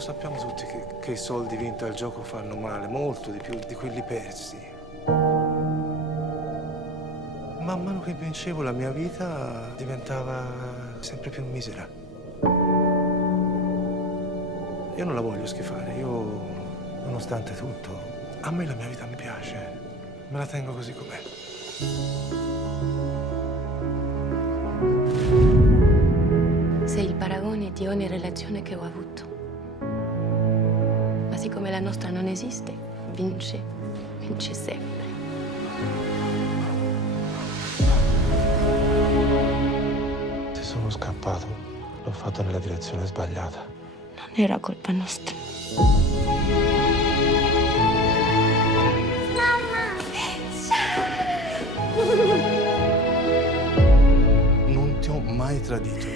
sappiamo tutti che i soldi vinti al gioco fanno male, molto di più di quelli persi. Man mano che vincevo la mia vita diventava sempre più misera. Io non la voglio schifare, io, nonostante tutto, a me la mia vita mi piace. Me la tengo così com'è. Sei il paragone di ogni relazione che ho avuto. Ma siccome la nostra non esiste, vince sempre. Se sono scappato, l'ho fatto nella direzione sbagliata. Non era colpa nostra. Non ti ho mai tradito.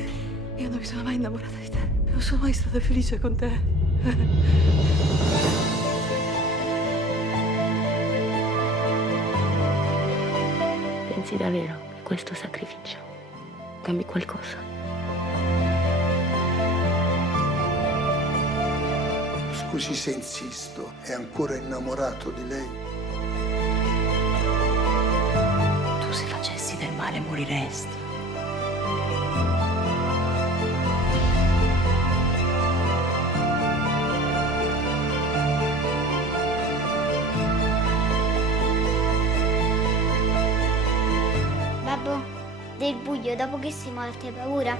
Io non mi sono mai innamorata di te. Non sono mai stata felice con te. Pensi davvero che questo sacrificio cambi qualcosa? Scusi se insisto, è ancora innamorato di lei? Tu se facessi del male moriresti. Babbo, del buio dopo che si morte, hai paura?